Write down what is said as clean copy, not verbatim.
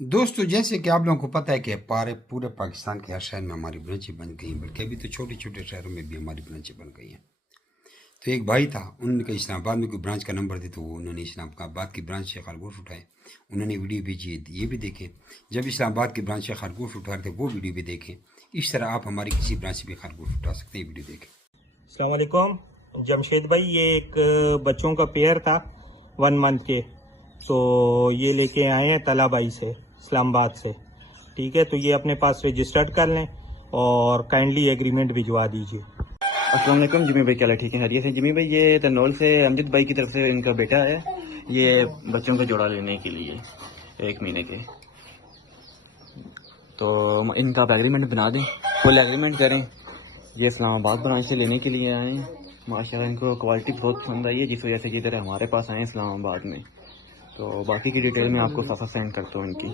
दोस्तों जैसे कि आप लोगों को पता है कि पूरे पाकिस्तान के हर शहर में हमारी ब्रांचें बन गई हैं, बल्कि अभी तो छोटे छोटे शहरों में भी हमारी ब्रांचें बन गई हैं। तो एक भाई था, उन्होंने कहा इस्लामाबाद में कोई ब्रांच का नंबर दे, तो वो उन्होंने इस्लामाबाद की ब्रांच से खरगोश उठाए, उन्होंने वीडियो भेजी, ये भी देखें। जब इस्लामाबाद की ब्रांच से खरगोश उठा रहे थे वो वीडियो भी देखें। इस तरह आप हमारी किसी ब्रांच से भी खरगोश उठा सकते हैं, वीडियो देखें। अस्सलाम वालेकुम जमशेद भाई, ये एक बच्चों का पेयर था 1 मंथ के, तो ये लेके आए हैं तलाबाई से, इस्लामाबाद से। ठीक है, तो ये अपने पास रजिस्टर्ड कर लें और काइंडली एग्रीमेंट भिजवा दीजिए। अस्सलाम वालेकुम जिमी भाई, क्या हाल है? ठीक है, खैरियत से। जिमी भाई, ये तनोल से अमजद भाई की तरफ से इनका बेटा है, ये बच्चों का जोड़ा लेने के लिए 1 महीने के। तो इनका आप एग्रीमेंट बना दें, फुल एग्रीमेंट करें। ये इस्लामाबाद ब्रांच से लेने के लिए आए हैं। माशाल्लाह इनको क्वालिटी बहुत पसंद आई है, जिस वजह से ये इधर हमारे पास आए हैं इस्लामाबाद में। तो बाकी की डिटेल मैं आपको साथ साथ सेंड करता हूँ इनकी।